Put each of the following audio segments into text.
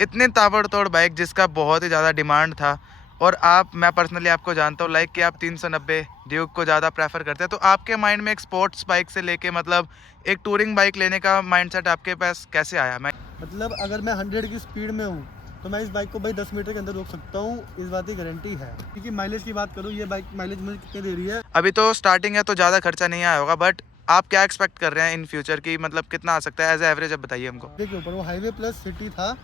इतनी ताबड़तोड़ बाइक जिसका बहुत ही ज़्यादा डिमांड था, और मैं पर्सनली आपको जानता हूँ लाइक कि आप 390 ड्यूक को ज़्यादा प्रेफर करते हैं। तो आपके माइंड में एक स्पोर्ट्स बाइक से लेके मतलब एक टूरिंग बाइक लेने का माइंडसेट आपके पास कैसे आया? मतलब अगर मैं 100 की स्पीड में हूँ तो मैं इस बाइक को भाई 10 मीटर के अंदर रोक सकता हूँ, इस बात की गारंटी है। क्योंकि माइलेज की बात करूँ, ये बाइक माइलेज मुझे कितने दे रही है? अभी तो स्टार्टिंग है तो ज़्यादा खर्चा नहीं आया होगा, बट आप क्या एक्सपेक्ट कर रहे हैं इन फ्यूचर की, मतलब कितना आ सकता है एज एवरेज? अब बताइए हमको। देखिए ऊपर वो हाईवे प्लस सिटी था,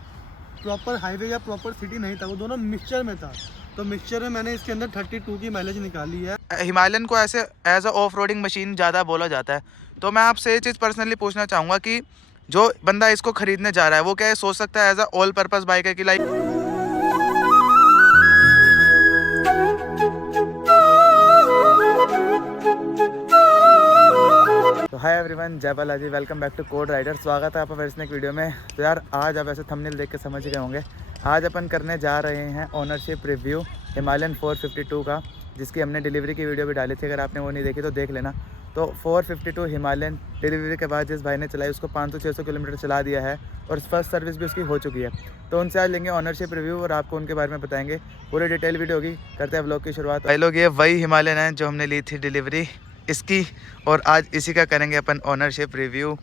प्रॉपर हाईवे या प्रॉपर सिटी नहीं था, वो दोनों मिक्सचर में था। तो मिक्सचर में मैंने इसके अंदर 32 की माइलेज निकाली है। हिमालयन को ऐसे as a off roading machine ज़्यादा बोला जाता है, तो मैं आपसे ये चीज़ पर्सनली पूछना चाहूँगा कि जो बंदा इसको खरीदने जा रहा है वो क्या ये सोच सकता है as a all purpose bike है कि लाइक। तो हाय एवरीवन, जय Balaji, welcome back to Code Rider. स्वागत है आपका फिर से एक वीडियो में। तो यार आज आप ऐसे थंबनेल देख के समझ गए होंगे, आज अपन करने जा रहे हैं ओनरशिप रिव्यू हिमालयन 452 का, जिसकी हमने डिलीवरी की वीडियो भी डाली थी। अगर आपने वो नहीं देखी तो देख लेना। तो 452 हिमालयन डिलीवरी के बाद जिस भाई ने चलाई उसको 500-600 किलोमीटर चला दिया है और फर्स्ट सर्विस भी उसकी हो चुकी है। तो उनसे आज लेंगे ओनरशिप रिव्यू और आपको उनके बारे में बताएंगे। पूरी डिटेल वीडियो होगी। करते हैं व्लॉग की शुरुआत। भाई लोग, ये वही हिमालयन है जो हमने ली थी डिलीवरी इसकी, और आज इसी का करेंगे अपन ओनरशिप रिव्यू।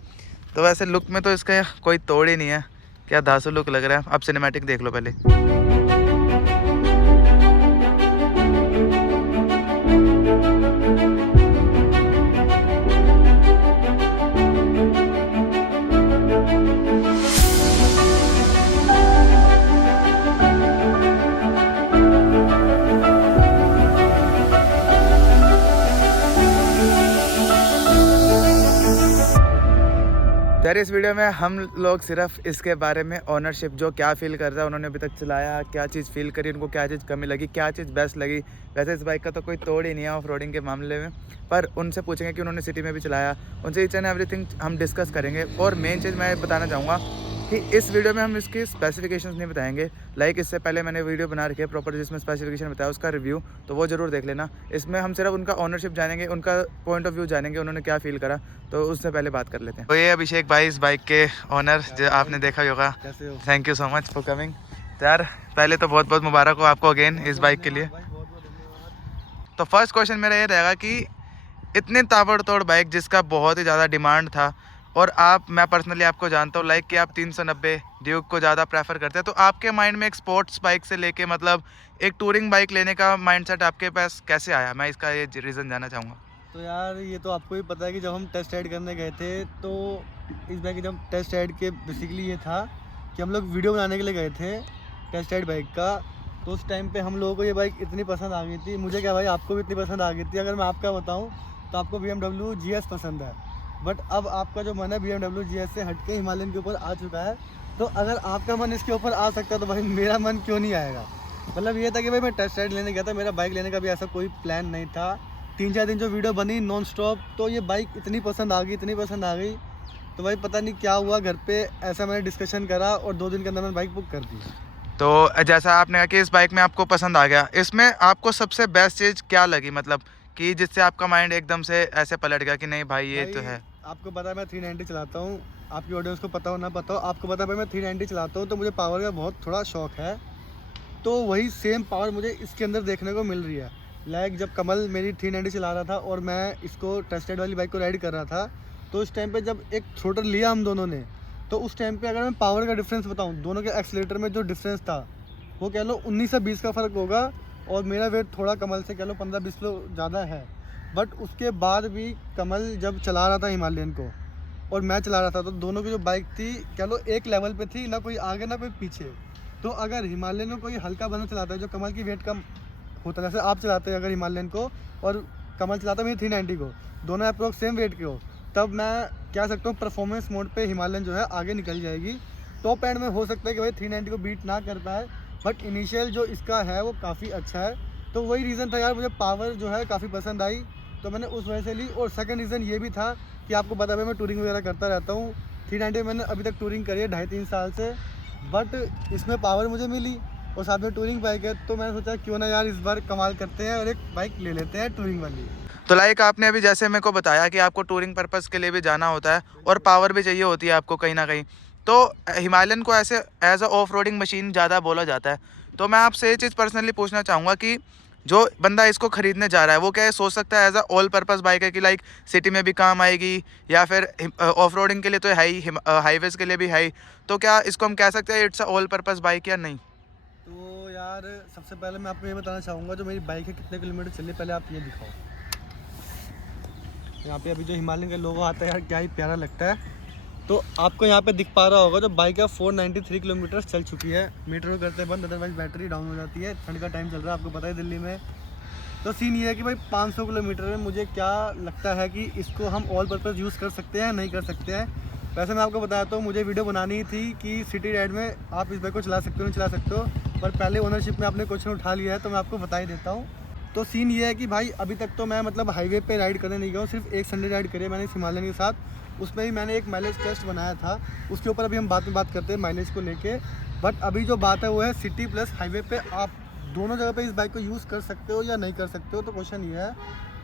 तो वैसे लुक में तो इसका कोई तोड़ ही नहीं है, क्या धांसू लुक लग रहा है। अब सिनेमैटिक देख लो पहले। यार इस वीडियो में हम लोग सिर्फ इसके बारे में ओनरशिप, जो क्या फील कर रहा है, उन्होंने अभी तक चलाया, क्या चीज़ फील करी, उनको क्या चीज़ कमी लगी, क्या चीज़ बेस्ट लगी। वैसे इस बाइक का तो कोई तोड़ ही नहीं है ऑफ रोडिंग के मामले में, पर उनसे पूछेंगे कि उन्होंने सिटी में भी चलाया, उनसे ईच एंड एवरीथिंग हम डिस्कस करेंगे। और मेन चीज़ मैं बताना चाहूँगा कि इस वीडियो में हम इसकी स्पेसिफिकेशंस नहीं बताएंगे। लाइक इससे पहले मैंने वीडियो बना रखी है प्रॉपर जिसमें स्पेसिफिकेशन बताया, उसका रिव्यू, तो वो ज़रूर देख लेना। इसमें हम सिर्फ उनका ओनरशिप जानेंगे, उनका पॉइंट ऑफ व्यू जानेंगे, उन्होंने क्या फील करा। तो उससे पहले बात कर लेते हैं। तो ये अभिषेक भाई इस बाइक के ओनर, जो आपने देखा ही होगा। कैसे हो? Thank you so much for coming. तो यार पहले तो बहुत बहुत मुबारक हो आपको अगेन इस बाइक के लिए। तो फर्स्ट क्वेश्चन मेरा ये रहेगा कि इतनी ताबड़तोड़ बाइक जिसका बहुत ही ज़्यादा डिमांड था, और मैं पर्सनली आपको जानता हूँ लाइक कि आप 390 ड्यूक को ज़्यादा प्रेफर करते हैं, तो आपके माइंड में एक स्पोर्ट्स बाइक से लेके मतलब एक टूरिंग बाइक लेने का माइंडसेट आपके पास कैसे आया? मैं इसका ये रीज़न जानना चाहूँगा। तो यार ये तो आपको भी पता है कि जब हम टेस्ट राइड करने गए थे, तो इस बाइक की जब टेस्ट राइड के बेसिकली ये था कि हम लोग वीडियो बनाने के लिए गए थे टेस्ट राइड बाइक का। तो उस टाइम पे हम लोगों को ये बाइक इतनी पसंद आ गई थी, मुझे क्या भाई आपको भी इतनी पसंद आ गई थी। अगर मैं आपका बताऊं तो आपको BMW GS पसंद है, बट अब आपका जो मन है BMW GS से हट के हिमालयन के ऊपर आ चुका है। तो अगर आपका मन इसके ऊपर आ सकता है तो भाई मेरा मन क्यों नहीं आएगा। मतलब ये था कि भाई मैं टेस्ट राइड लेने गया था, मेरा बाइक लेने का भी ऐसा कोई प्लान नहीं था। 3-4 दिन जो वीडियो बनी नॉन स्टॉप, तो ये बाइक इतनी पसंद आ गई, इतनी पसंद आ गई। तो भाई पता नहीं क्या हुआ घर पे, ऐसा मैंने डिस्कशन करा और 2 दिन के अंदर मैंने बाइक बुक कर दी। तो जैसा आपने कहा कि इस बाइक में आपको पसंद आ गया, इसमें आपको सबसे बेस्ट चीज़ क्या लगी, मतलब कि जिससे आपका माइंड एकदम से ऐसे पलट गया कि नहीं भाई ये तो है? आपको पता है मैं 390 चलाता हूँ, आपकी ऑडियंस को पता हो ना पता हो, आपको पता है भाई मैं 390 चलाता हूँ, तो मुझे पावर का बहुत थोड़ा शौक है। तो वही सेम पावर मुझे इसके अंदर देखने को मिल रही है। लाइक जब कमल मेरी 390 चला रहा था और मैं इसको टेस्ट राइड वाली बाइक को राइड कर रहा था, तो उस टाइम पे जब एक थ्रोटल लिया हम दोनों ने, तो उस टाइम पे अगर मैं पावर का डिफरेंस बताऊं, दोनों के एक्सीलेटर में जो डिफरेंस था वो कह लो 19 से 20 का फ़र्क होगा। और मेरा वेट थोड़ा कमल से कह लो 15-20 किलो ज़्यादा है। बट उसके बाद भी कमल जब चला रहा था हिमालयन को और मैं चला रहा था, तो दोनों की जो बाइक थी कह लो एक लेवल पे थी, ना कोई आगे ना कोई पीछे। तो अगर हिमालयन में कोई हल्का बंदा चलाता है जो कमल की वेट कम होता है, जैसे आप चलाते हैं अगर हिमालयन को और कमल चलाता है मेरी 390 को, दोनों अप्रोक्स सेम वेट के हो, तब मैं कह सकता हूँ परफॉर्मेंस मोड पे हिमालयन जो है आगे निकल जाएगी। टॉप एंड में हो सकता है कि भाई 390 को बीट ना कर पाए, बट इनिशियल जो इसका है वो काफ़ी अच्छा है। तो वही रीज़न था यार, मुझे पावर जो है काफ़ी पसंद आई, तो मैंने उस वजह से ली। और सेकंड रीज़न ये भी था कि आपको पता है मैं टूरिंग वगैरह करता रहता हूँ। 390 मैंने अभी तक टूरिंग करी है 2.5-3 साल से, बट इसमें पावर मुझे मिली और साथ में टूरिंग बाइक है, तो मैंने सोचा क्यों ना यार इस बार कमाल करते हैं और एक बाइक ले लेते हैं टूरिंग वाली। तो लाइक आपने अभी जैसे मेरे को बताया कि आपको टूरिंग पर्पज़ के लिए भी जाना होता है और पावर भी चाहिए होती है आपको कहीं ना कहीं, तो हिमालयन को ऐसे as a off roading machine ज़्यादा बोला जाता है। तो मैं आपसे ये चीज़ पर्सनली पूछना चाहूँगा कि जो बंदा इसको ख़रीदने जा रहा है वो क्या ये सोच सकता है as a all purpose bike है कि लाइक सिटी में भी काम आएगी, या फिर ऑफ रोडिंग के लिए तो है ही, हाईवेज़ के लिए भी है ही, तो क्या इसको हम कह सकते हैं it's a all purpose bike या नहीं? तो यार सबसे पहले मैं आपको ये बताना चाहूँगा, जो मेरी बाइक है कितने किलोमीटर चली, पहले आप ये दिखाओ। यहाँ पे अभी जो हिमालयन का लोगो आता है यार, क्या ही प्यारा लगता है। तो आपको यहाँ पे दिख पा रहा होगा, जो बाइक है 493 किलोमीटर चल चुकी है। मीटर को करते बंद, अदरवाइज बैटरी डाउन हो जाती है। ठंड का टाइम चल रहा है, आपको पता है दिल्ली में। तो सीन ये है कि भाई 500 किलोमीटर में मुझे क्या लगता है कि इसको हम ऑल पर्पज़ यूज़ कर सकते हैं, नहीं कर सकते हैं। वैसे मैं आपको बताता हूँ, मुझे वीडियो बनानी थी कि सिटी राइड में आप इस बाइक को चला सकते हो, नहीं चला सकते हो, पर पहले ओनरशिप में आपने क्वेश्चन उठा लिया है तो मैं आपको बता ही देता हूँ। तो सीन ये है कि भाई अभी तक तो मैं मतलब हाईवे पे राइड करने नहीं गया हूँ, सिर्फ एक संडे राइड करी है मैंने हिमालयन के साथ। उसमें ही मैंने एक माइलेज टेस्ट बनाया था, उसके ऊपर अभी हम बाद में बात करते हैं माइलेज को लेके। बट अभी जो बात है वो है सिटी प्लस हाईवे पे आप दोनों जगह पे इस बाइक को यूज़ कर सकते हो या नहीं कर सकते हो, तो क्वेश्चन ये है।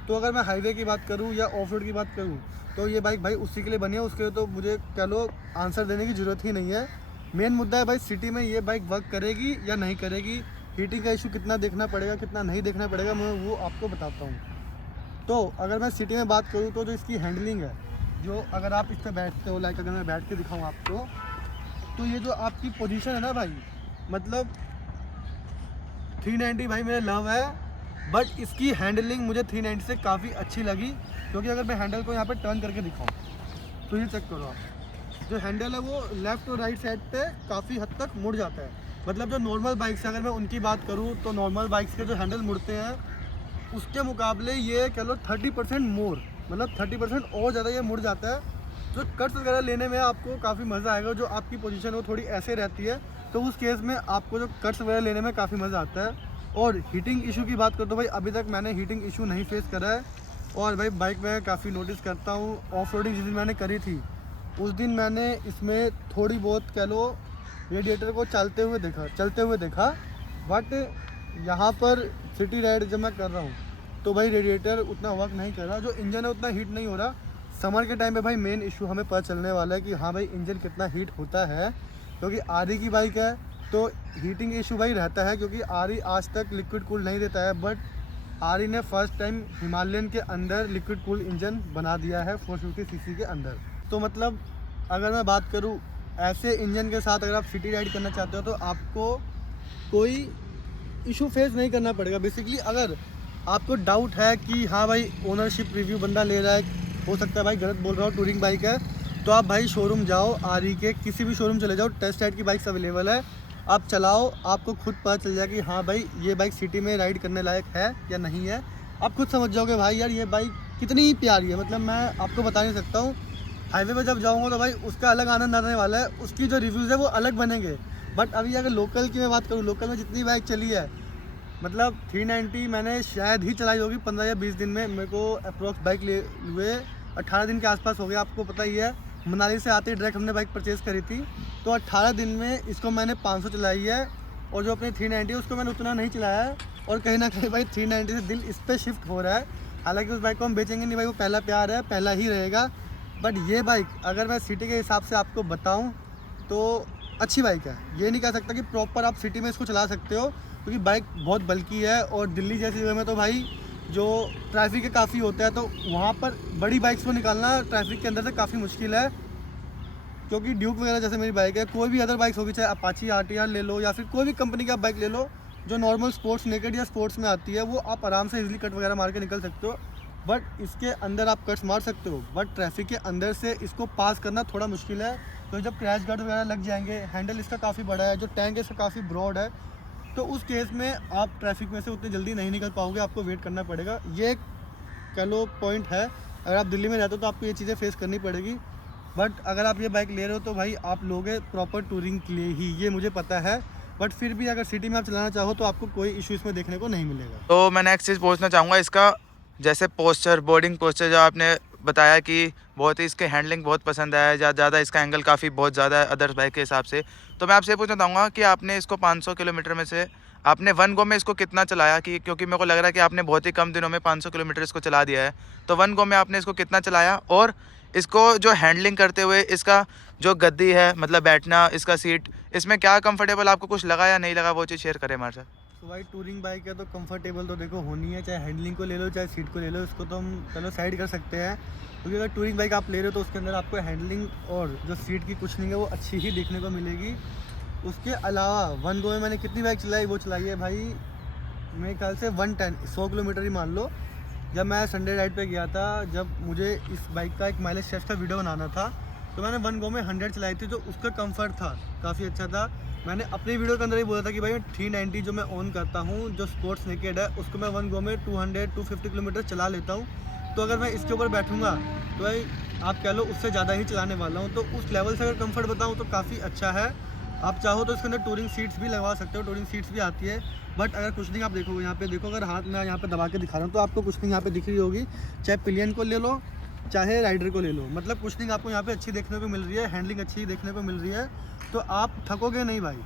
तो अगर मैं हाईवे की बात करूँ या ऑफ रोड की बात करूँ, तो ये बाइक भाई उसी के लिए बनी है, उसके लिए तो मुझे कह लो आंसर देने की ज़रूरत ही नहीं है। मेन मुद्दा है भाई सिटी में ये बाइक वर्क करेगी या नहीं करेगी, हीटिंग का इशू कितना देखना पड़ेगा कितना नहीं देखना पड़ेगा, मैं वो आपको बताता हूँ। तो अगर मैं सिटी में बात करूँ तो जो इसकी हैंडलिंग है, जो अगर आप इस पर बैठते हो, लाइक अगर मैं बैठ के दिखाऊँ आपको, तो ये जो आपकी पोजीशन है ना भाई, मतलब 390 भाई मेरा लव है। बट इसकी हैंडलिंग मुझे 390 से काफ़ी अच्छी लगी, क्योंकि अगर मैं हैंडल को यहाँ पे टर्न करके दिखाऊँ तो ये चेक करो आप, जो हैंडल है वो लेफ़्ट और राइट साइड पे काफ़ी हद तक मुड़ जाता है। मतलब जो नॉर्मल बाइक्स है, अगर मैं उनकी बात करूँ तो नॉर्मल बाइक्स के जो हैंडल मुड़ते हैं उसके मुकाबले ये कह लो 30% मोर, मतलब 30% और ज़्यादा ये मुड़ जाता है। जो कट्स वगैरह लेने में आपको काफ़ी मज़ा आएगा, जो आपकी पोजीशन वो थोड़ी ऐसे रहती है, तो उस केस में आपको जो कट्स वगैरह लेने में काफ़ी मज़ा आता है। और हीटिंग इशू की बात करो तो भाई अभी तक मैंने हीटिंग इशू नहीं फेस करा है। और भाई बाइक में काफ़ी नोटिस करता हूँ, ऑफ रोडिंग जिस दिन मैंने करी थी उस दिन मैंने इसमें थोड़ी बहुत कह लो रेडिएटर को चलते हुए देखा। बट यहाँ पर सिटी राइड जब मैं कर रहा हूँ तो भाई रेडिएटर उतना वर्क नहीं कर रहा, जो इंजन है उतना हीट नहीं हो रहा। समर के टाइम पे भाई मेन इशू हमें पता चलने वाला है कि हाँ भाई इंजन कितना हीट होता है, क्योंकि आरी की बाइक है तो हीटिंग इशू भाई रहता है, क्योंकि आरी आज तक लिक्विड कूल नहीं देता है। बट आरी ने फर्स्ट टाइम हिमालयन के अंदर लिक्विड कूल इंजन बना दिया है 450 सीसी के अंदर। तो मतलब अगर मैं बात करूँ ऐसे इंजन के साथ, अगर आप सिटी राइड करना चाहते हो तो आपको कोई इशू फेस नहीं करना पड़ेगा। बेसिकली अगर आपको डाउट है कि हाँ भाई ओनरशिप रिव्यू बंदा ले रहा है, हो सकता है भाई गलत बोल रहा हो, टूरिंग बाइक है, तो आप भाई शोरूम जाओ, आरी के किसी भी शोरूम चले जाओ, टेस्ट राइड की बाइक्स अवेलेबल है, आप चलाओ, आपको खुद पता चल जाएगा कि हाँ भाई ये बाइक सिटी में राइड करने लायक है या नहीं है। आप खुद समझ जाओगे भाई यार ये बाइक कितनी ही प्यारी है, मतलब मैं आपको बता नहीं सकता हूँ। हाईवे पे जब जाऊँगा तो भाई उसका अलग आनंद आने वाला है, उसकी जो रिव्यूज़ है वो अलग बनेंगे। बट अभी अगर लोकल की मैं बात करूँ, लोकल में जितनी बाइक चली है, मतलब 390 मैंने शायद ही चलाई होगी 15 या 20 दिन में। मेरे को अप्रोक्स बाइक ले हुए 18 दिन के आसपास हो गया। आपको पता ही है मनाली से आते ही डायरेक्ट हमने बाइक परचेज़ करी थी, तो 18 दिन में इसको मैंने 500 चलाई है। और जो अपनी 390 है उसको मैंने उतना नहीं चलाया है, और कहीं ना कहीं भाई 390 से दिल इस पर शिफ्ट हो रहा है। हालांकि उस बाइक को हम बेचेंगे नहीं भाई, वो पहला प्यार है, पहला ही रहेगा। बट ये बाइक अगर मैं सिटी के हिसाब से आपको बताऊँ तो अच्छी बाइक है। ये नहीं कह सकता कि प्रॉपर आप सिटी में इसको चला सकते हो, क्योंकि बाइक बहुत बल्की है। और दिल्ली जैसी जगह में तो भाई जो ट्रैफिक के काफ़ी होता है, तो वहाँ पर बड़ी बाइक्स को निकालना ट्रैफिक के अंदर से काफ़ी मुश्किल है। क्योंकि ड्यूक वगैरह जैसे मेरी बाइक है, कोई भी अदर बाइक्स होगी, चाहे अपाची आरटीआर ले लो या फिर कोई भी कंपनी की आप बाइक ले लो जो नॉर्मल स्पोर्ट्स नेकेड या स्पोर्ट्स में आती है, वो आप आराम से इजीली कट वगैरह मार के निकल सकते हो। बट इसके अंदर आप कट्स मार सकते हो, बट ट्रैफिक के अंदर से इसको पास करना थोड़ा मुश्किल है। तो जब क्रैश गार्ड वगैरह लग जाएंगे, हैंडल इसका काफ़ी बड़ा है, जो टैंक है इसका काफ़ी ब्रॉड है, तो उस केस में आप ट्रैफिक में से उतनी जल्दी नहीं निकल पाओगे, आपको वेट करना पड़ेगा। ये कह लो पॉइंट है। अगर आप दिल्ली में रहते हो तो आपको ये चीज़ें फेस करनी पड़ेगी। बट अगर आप ये बाइक ले रहे हो तो भाई आप लोगे प्रॉपर टूरिंग के लिए ही, ये मुझे पता है। बट फिर भी अगर सिटी में आप चलाना चाहो तो आपको कोई इशू इसमें देखने को नहीं मिलेगा। तो मैं नेक्स्ट चीज़ पूछना चाहूँगा इसका, जैसे पोस्चर, बोर्डिंग पोस्चर, जो आपने बताया कि बहुत ही इसके हैंडलिंग बहुत पसंद आया, ज़्यादा इसका एंगल काफ़ी बहुत ज़्यादा है अदर्स बाइक के हिसाब से। तो मैं आपसे पूछना चाहूँगा कि आपने इसको 500 किलोमीटर में से आपने वन गो में इसको कितना चलाया, कि क्योंकि मेरे को लग रहा है कि आपने बहुत ही कम दिनों में 500 किलोमीटर इसको चला दिया है, तो वन गो में आपने इसको कितना चलाया, और इसको जो हैंडलिंग करते हुए इसका जो गद्दी है मतलब बैठना, इसका सीट, इसमें क्या कंफर्टेबल आपको कुछ लगा या नहीं लगा, वो चीज़ शेयर करें हमारे साथ। तो भाई टूरिंग बाइक है तो कंफर्टेबल तो देखो होनी है, चाहे हैंडलिंग को ले लो चाहे सीट को ले लो, इसको तो हम चलो साइड कर सकते हैं, क्योंकि अगर टूरिंग बाइक आप ले रहे हो तो उसके अंदर आपको हैंडलिंग और जो सीट की कुशनिंग है वो अच्छी ही देखने को मिलेगी। उसके अलावा वन गो में मैंने कितनी बाइक चलाई, वो चलाई है भाई मेरे ख्याल से 100 किलोमीटर ही मान लो। जब मैं संडे राइड पे गया था, जब मुझे इस बाइक का एक माइलेज टेस्ट का वीडियो बनाना था, तो मैंने वन गो में 100 चलाई थी, जो उसका कंफर्ट था काफ़ी अच्छा था। मैंने अपनी वीडियो के अंदर ही बोला था कि भाई मैं 390 जो मैं ऑन करता हूँ, जो स्पोर्ट्स नेकेड है, उसको मैं वन गो में 250 किलोमीटर चला लेता हूँ। तो अगर मैं इसके ऊपर बैठूँगा तो भाई आप कह लो उससे ज़्यादा ही चलाने वाला हूँ। तो उस लेवल से अगर कंफर्ट बताऊँ तो काफ़ी अच्छा है। आप चाहो तो इसके अंदर टूरिंग सीट्स भी लगवा सकते हो, टूरिंग सीट्स भी आती है। बट अगर कुशनिंग आप देखोगे, यहाँ पे देखो, अगर हाथ में यहाँ पे दबा के दिखा रहा हूँ तो आपको कुशनिंग यहाँ पे दिख रही होगी, चाहे पिलियन को ले लो चाहे राइडर को ले लो, मतलब कुशनिंग आपको यहाँ पे अच्छी देखने को मिल रही है, हैंडलिंग अच्छी देखने को मिल रही है, तो आप थकोगे नहीं भाई।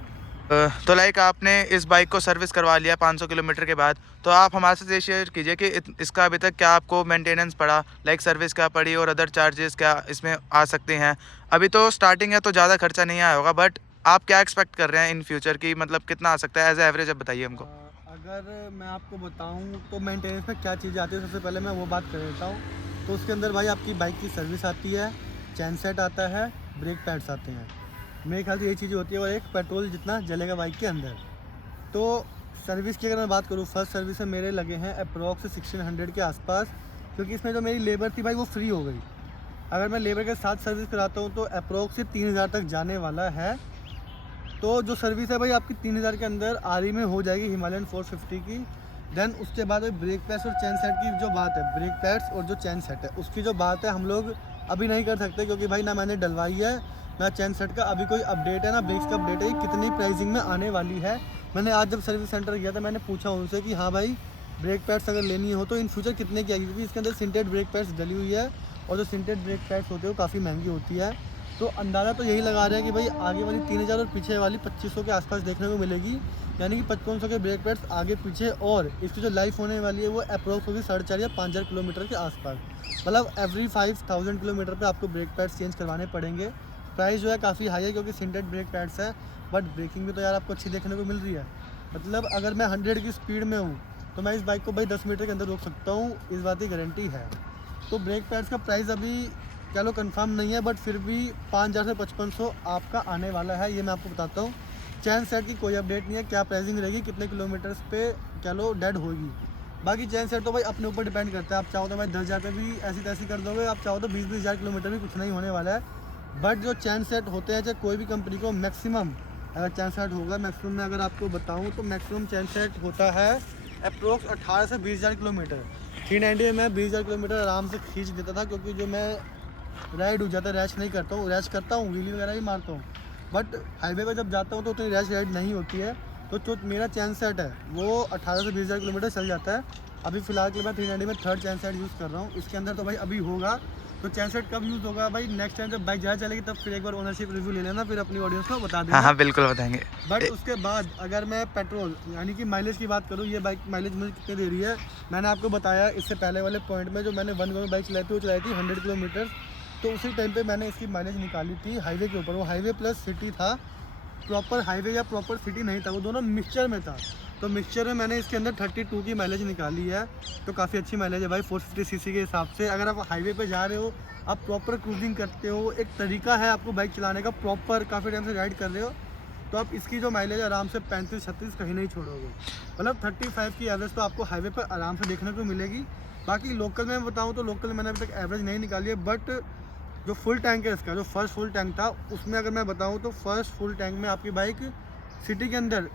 तो लाइक आपने इस बाइक को सर्विस करवा लिया 500 किलोमीटर के बाद, तो आप हमारे साथ ये शेयर कीजिए कि इसका अभी तक क्या आपको मेंटेनेंस पड़ा, लाइक सर्विस क्या पड़ी और अदर चार्जेस क्या इसमें आ सकते हैं। अभी तो स्टार्टिंग है तो ज़्यादा खर्चा नहीं आया होगा, बट आप क्या एक्सपेक्ट कर रहे हैं इन फ्यूचर की, मतलब कितना आ सकता है एज एवरेज, अब बताइए हमको। अगर मैं आपको बताऊं तो मेंटेनेंस में क्या चीज़ें आती है, सबसे पहले मैं वो बात कर देता हूँ। तो उसके अंदर भाई आपकी बाइक की सर्विस आती है, चैन सेट आता है, ब्रेक पैड्स आते हैं, मेरे ख्याल से यही चीज़ें होती है, और एक पेट्रोल जितना जलेगा बाइक के अंदर। तो सर्विस की अगर मैं बात करूँ, फर्स्ट सर्विस में मेरे लगे हैं अप्रॉक्स 1600 के आसपास, क्योंकि इसमें जो मेरी लेबर थी भाई वो फ्री हो गई। अगर मैं लेबर के साथ सर्विस कराता हूँ तो अप्रॉक्स 3000 तक जाने वाला है। तो जो सर्विस है भाई आपकी 3000 के अंदर आरी में हो जाएगी हिमालयन 450 की। देन उसके बाद ब्रेक पैड्स और चैन सेट की जो बात है, ब्रेक पैड्स और जो चैन सेट है उसकी जो बात है, हम लोग अभी नहीं कर सकते, क्योंकि भाई ना मैंने डलवाई है ना चैन सेट का अभी कोई अपडेट है ना ब्रेक्स का अपडेट है, कितनी प्राइसिंग में आने वाली है। मैंने आज जब सर्विस सेंटर गया था मैंने पूछा उनसे कि हाँ भाई ब्रेक पैड्स अगर लेनी हो तो इन फ्यूचर कितने की आएगी, क्योंकि इसके अंदर सिंटेड ब्रेक पैड्स डली हुई है, और जो सिंटेड ब्रेक पैड्स होते हैं वो काफ़ी महंगी होती है। तो अंदाज़ा तो यही लगा रहे हैं कि भाई आगे वाली 3000 और पीछे वाली 2500 के आसपास देखने को मिलेगी, यानी कि 5500 के ब्रेक पैड्स आगे पीछे, और इसकी जो लाइफ होने वाली है वो अप्रोक्स होगी 4.5 या 5000 किलोमीटर के आसपास, मतलब एवरी 5000 किलोमीटर पे आपको ब्रेक पैड्स चेंज करवाने पड़ेंगे। प्राइस जो है काफ़ी हाई है क्योंकि सिंटेड ब्रेक पैड्स है, बट ब्रेकिंग भी तो यार आपको अच्छी देखने को मिल रही है। मतलब अगर मैं 100 की स्पीड में हूँ तो मैं इस बाइक को भाई 10 मीटर के अंदर रोक सकता हूँ, इस बात की गारंटी है। तो ब्रेक पैड्स का प्राइस अभी चलो कंफर्म नहीं है, बट फिर भी 5000 से 5500 आपका आने वाला है, ये मैं आपको बताता हूँ। चैन सेट की कोई अपडेट नहीं है, क्या प्राइसिंग रहेगी, कितने किलोमीटर्स पे चलो डेड होगी। बाकी चैन सेट तो भाई अपने ऊपर डिपेंड करता है, आप चाहो तो भाई 10,000 पे भी ऐसी तैसी कर दोगे, आप चाहो तो 20,000 किलोमीटर भी कुछ नहीं होने वाला है। बट जो चैन सेट होते हैं चाहे कोई भी कंपनी को, मैक्सिमम अगर चैन सेट होगा, मैक्सिमम में अगर आपको बताऊँ तो मैक्सिमम चैन सेट होता है अप्रोक्स 18 से 20,000 किलोमीटर। 390 में मैं 20,000 किलोमीटर आराम से खींच देता था, क्योंकि जो मैं राइड हो जाता है, रैश नहीं करता हूँ, रैश करता हूँ व्हीली वगैरह ही मारता हूँ, बट हाईवे पर जब जाता हूँ तो उतनी रैश राइड नहीं होती है। तो जो मेरा चैन सेट है वो 18 से 20,000 किलोमीटर चल जाता है। अभी फिलहाल के लिए मैं 390 में थर्ड चैन सेट यूज़ कर रहा हूँ, इसके अंदर तो भाई अभी होगा। तो चैन सेट कब यूज़ होगा भाई, नेक्स्ट टाइम जब बाइक ज़्यादा चलेगी तब फिर एक बार ओनरशिप रिव्यू ले लेना, फिर अपनी ऑडियंस को बता देना। हाँ बिल्कुल बताएंगे। बट उसके बाद अगर मैं पेट्रोल यानी कि माइलेज की बात करूँ, ये बाइक माइलेज मुझे कितनी दे रही है, मैंने आपको बताया इससे पहले वाले पॉइंट में, जो मैंने वन गो में बाइक चलाई थी वो चलाई थी 100 किलोमीटर। तो उसी टाइम पे मैंने इसकी माइलेज निकाली थी हाईवे के ऊपर, वो हाईवे प्लस सिटी था, प्रॉपर हाईवे या प्रॉपर सिटी नहीं था, वो दोनों मिक्सचर में था। तो मिक्सचर में मैंने इसके अंदर 32 की माइलेज निकाली है, तो काफ़ी अच्छी माइलेज है भाई 450 सीसी के हिसाब से। अगर आप हाईवे पे जा रहे हो, आप प्रॉपर क्रूजिंग करते हो, एक तरीका है आपको बाइक चलाने का, प्रॉपर काफ़ी टाइम से राइड कर रहे हो, तो आप इसकी जो माइलेज आराम से 35-36 कहीं नहीं छोड़ोगे, मतलब 35 की एवरेज तो आपको हाईवे पर आराम से देखने को मिलेगी। बाकी लोकल में बताऊँ तो लोकल मैंने अभी तक एवरेज नहीं निकाली है, बट जो फुल टैंक है इसका, जो फर्स्ट फुल टैंक था उसमें अगर मैं बताऊं तो फर्स्ट फुल टैंक में आपकी बाइक सिटी के अंदर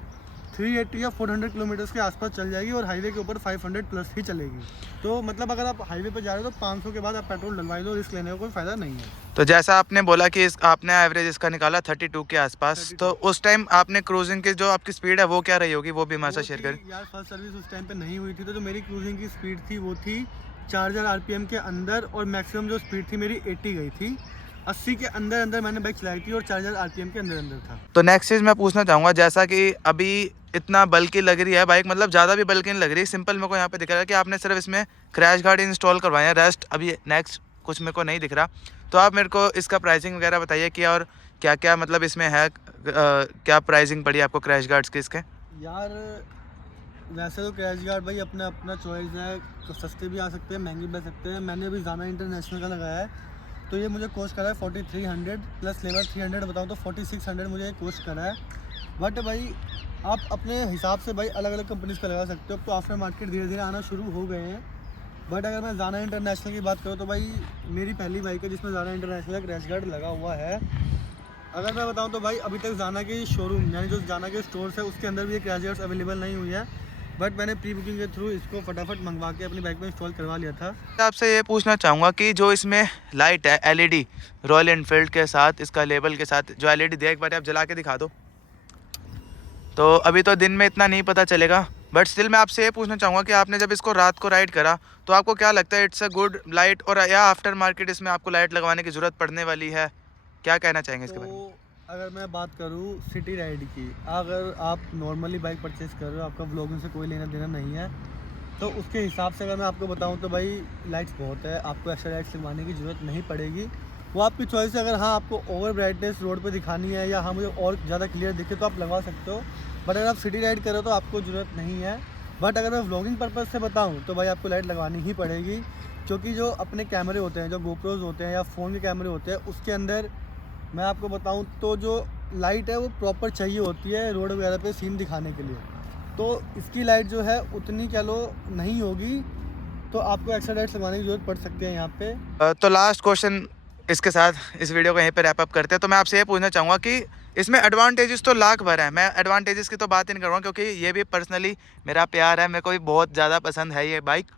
380 या 400 किलोमीटर्स के आसपास चल जाएगी, और हाईवे के ऊपर 500 प्लस ही चलेगी। तो मतलब अगर आप हाईवे पे जा रहे हो तो 500 के बाद आप पेट्रोल डलवाई दो, रिस्क लेने का कोई फ़ायदा नहीं है। तो जैसा आपने बोला कि आपने एवरेज इसका निकाला 32 के आसपास, तो उस टाइम आपने क्रूजिंग की जो आपकी स्पीड है वो क्या रही होगी, वो भी हमारे साथ शेयर करें। यार फर्स्ट सर्विस उस टाइम पे नहीं हुई थी, तो जो मेरी क्रूजिंग की स्पीड थी वो थी 4000 आरपीएम के अंदर, और मैक्सिमम जो स्पीड थी मेरी 80 गई थी। 80 के अंदर अंदर मैंने बाइक चलाई थी, और 4000 आरपीएम के अंदर अंदर था। तो नेक्स्ट चीज़ मैं पूछना चाहूँगा, जैसा कि अभी इतना बल्कि लग रही है बाइक, मतलब ज़्यादा भी बल्कि नहीं लग रही, सिंपल मेरे को यहाँ पे दिख रहा है कि आपने सिर्फ इसमें क्रैश गार्ड इंस्टॉल करवाए हैं, रेस्ट अभी नेक्स्ट कुछ मेरे को नहीं दिख रहा। तो आप मेरे को इसका प्राइसिंग वगैरह बताइए कि और क्या क्या मतलब इसमें है, क्या प्राइसिंग पड़ी आपको क्रैश गार्ड्स की इसके? यार वैसे तो क्रैश गार्ड भाई अपना अपना चॉइस है, तो सस्ते भी आ सकते हैं, महंगे भी आ सकते हैं। मैंने अभी ज़ाना इंटरनेशनल का लगाया है, तो ये मुझे कॉस्ट करा है 4300 प्लस लेबर 300 बताऊँ तो 4600 मुझे कॉस्ट करा है। बट भाई आप अपने हिसाब से भाई अलग अलग कंपनीज़ का लगा सकते हो। अब तो आफ्टर मार्केट धीरे धीरे आना शुरू हो गए हैं। बट अगर मैं ज़ाना इंटरनेशनल की बात करूँ तो भाई मेरी पहली बाइक है जिसमें ज़ाना इंटरनेशनल का क्रैश गार्ड लगा हुआ है। अगर मैं बताऊं तो भाई अभी तक ज़ाना के शोरूम यानी जो ज़ाना के स्टोर्स है उसके अंदर भी ये क्रैश गार्ड्स अवेलेबल नहीं हुई है। बट मैंने प्री बुकिंग के थ्रू इसको फटाफट मंगवा के अपनी बाइक में इंस्टॉल करवा लिया था। आपसे ये पूछना चाहूँगा कि जो इसमें लाइट है एलईडी रॉयल एनफील्ड के साथ, इसका लेबल के साथ जो एलईडी दिया, एक बार आप जला के दिखा दो। तो अभी तो दिन में इतना नहीं पता चलेगा, बट स्टिल मैं आपसे ये पूछना चाहूँगा कि आपने जब इसको रात को राइड करा तो आपको क्या लगता है, इट्स अ गुड लाइट, और या आफ्टर मार्केट इसमें आपको लाइट लगवाने की ज़रूरत पड़ने वाली है? क्या कहना चाहेंगे इसके बारे में? तो अगर मैं बात करूँ सिटी राइड की, अगर आप नॉर्मली बाइक परचेज़ कर रहे हो, आपका व्लॉगिंग से कोई लेना देना नहीं है, तो उसके हिसाब से अगर मैं आपको बताऊं तो भाई लाइट्स बहुत है, आपको एक्स्ट्रा लाइट्स लगवाने की ज़रूरत नहीं पड़ेगी। वो आपकी चॉइस है। अगर हाँ आपको ओवर ब्राइटनेस रोड पे दिखानी है या हाँ मुझे और ज़्यादा क्लियर दिखे तो आप लगवा सकते हो। बट अगर आप सिटी राइड करो तो आपको ज़रूरत नहीं है। बट अगर मैं व्लॉगिंग पर्पज़ से बताऊँ तो भाई आपको लाइट लगवानी ही पड़ेगी, क्योंकि जो अपने कैमरे होते हैं, जो गोप्रोज होते हैं या फ़ोन के कैमरे होते हैं, उसके अंदर मैं आपको बताऊं तो जो लाइट है वो प्रॉपर चाहिए होती है रोड वगैरह पे सीन दिखाने के लिए। तो इसकी लाइट जो है उतनी कह लो नहीं होगी, तो आपको एक्स्ट्रा लाइट लगवाने की ज़रूरत पड़ सकती है यहाँ पे। तो लास्ट क्वेश्चन इसके साथ इस वीडियो को यहीं पे रैप अप करते हैं। तो मैं आपसे ये पूछना चाहूँगा कि इसमें एडवांटेजेस तो लाख भर हैं, मैं एडवांटेजेस की तो बात ही नहीं कर रहा हूँ क्योंकि ये भी पर्सनली मेरा प्यार है, मेरे को भी बहुत ज़्यादा पसंद है ये बाइक।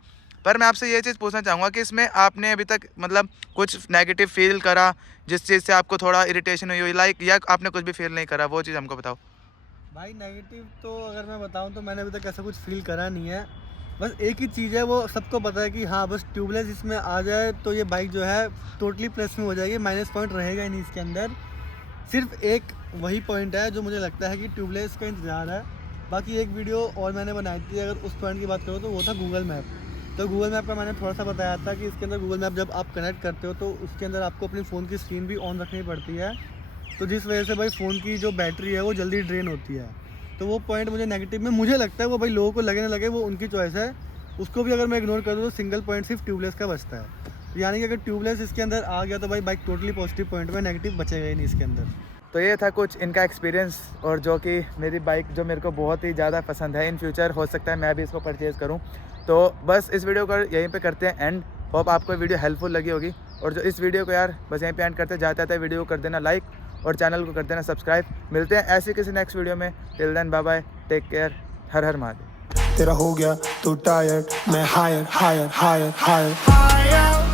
पर मैं आपसे ये चीज़ पूछना चाहूँगा कि इसमें आपने अभी तक मतलब कुछ नेगेटिव फील करा, जिस चीज़ से आपको थोड़ा इरिटेशन हुई लाइक, या आपने कुछ भी फील नहीं करा, वो चीज़ हमको बताओ। भाई नेगेटिव तो अगर मैं बताऊं तो मैंने अभी तक ऐसा कुछ फील करा नहीं है। बस एक ही चीज़ है, वो सबको पता है कि हाँ बस ट्यूबलेस इसमें आ जाए तो ये बाइक जो है टोटली प्लस में हो जाएगी, माइनस पॉइंट रहेगा ही नहीं इसके अंदर। सिर्फ एक वही पॉइंट है जो मुझे लगता है कि ट्यूबलेस का इंतज़ार है। बाकी एक वीडियो और मैंने बनाई थी, अगर उस पॉइंट की बात करूँ तो वो था गूगल मैप। तो गूगल मैप का मैंने थोड़ा सा बताया था कि इसके अंदर गूगल मैप जब आप कनेक्ट करते हो तो उसके अंदर आपको अपनी फ़ोन की स्क्रीन भी ऑन रखनी पड़ती है, तो जिस वजह से भाई फ़ोन की जो बैटरी है वो जल्दी ड्रेन होती है। तो वो पॉइंट मुझे नेगेटिव में मुझे लगता है, वो भाई लोगों को लगे ना लगे वो उनकी चॉइस है। उसको भी अगर मैं इग्नोर कर दूँ तो सिंगल पॉइंट सिर्फ ट्यूबलेस का बचता है। यानी कि अगर ट्यूबलेस इसके अंदर आ गया तो भाई बाइक टोटली पॉजिटिव पॉइंट में, नेगेटिव बचेगा ही नहीं इसके अंदर। तो ये था कुछ इनका एक्सपीरियंस, और जो कि मेरी बाइक जो मेरे को बहुत ही ज़्यादा पसंद है, इन फ्यूचर हो सकता है मैं भी इसको परचेज़ करूं। तो बस इस वीडियो को यहीं पे करते हैं एंड। होप आपको वीडियो हेल्पफुल लगी होगी, और जो इस वीडियो को यार बस यहीं पे एंड करते जाते थे, वीडियो को कर देना लाइक और चैनल को कर देना सब्सक्राइब। मिलते हैं ऐसे किसी नेक्स्ट वीडियो में। Till then bye bye, take care, Har Har Mahadev. तेरा हो गया तो टायर्ड, मैं higher higher higher higher higher